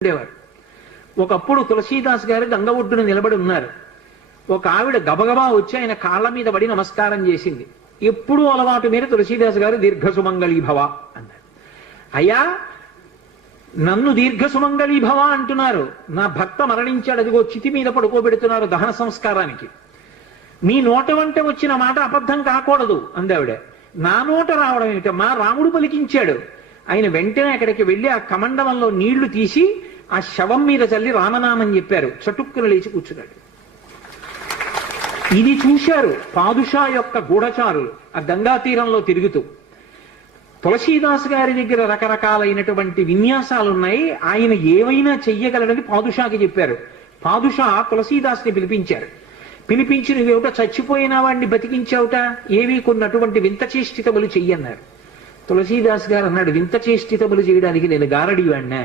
ఉండేవారు. ఒకప్పుడు తులసీదాస్ గారు గంగ ఒడ్డున నిలబడి ఉన్నారు. ఒక ఆవిడ గబగబా వచ్చి ఆయన కాళ్ళ మీద పడి నమస్కారం చేసింది. ఎప్పుడూ అలవాటు మీద తులసీదాస్ గారు దీర్ఘసుమంగళీ భవ అన్నారు. అయ్యా, నన్ను దీర్ఘసుమంగళీ భవ అంటున్నారు, నా భర్త మరణించాడు, అదిగో చితి మీద పడుకోబెడుతున్నారు దహన సంస్కారానికి. మీ నోట వంట వచ్చిన మాట అబద్ధం కాకూడదు అందావిడ. నా నోట రావడం ఏమిటమ్మా, రాముడు పలికించాడు. ఆయన వెంటనే అక్కడికి వెళ్ళి ఆ కమండలంలో నీళ్లు తీసి ఆ శవం మీద చల్లి రామనామని చెప్పారు. చటుక్కున లేచి కూర్చున్నాడు. ఇది చూశారు పాదుషా యొక్క గూఢచారులు ఆ గంగా తీరంలో తిరుగుతూ. తులసీదాస్ గారి దగ్గర రకరకాలైనటువంటి విన్యాసాలున్నాయి, ఆయన ఏమైనా చెయ్యగలడని పాదుషాకి చెప్పారు. పాదుషా తులసీదాస్ని పిలిపించారు. పిలిపించి నువ్వేమిటో చచ్చిపోయిన వాడిని బతికించావుట, ఏవి కొన్నటువంటి వింత చేష్టితములు చెయ్యన్నారు. తులసీదాస్ గారు అన్నాడు, వింత చేష్టితములు చేయడానికి నేను గారడీ వాడినా?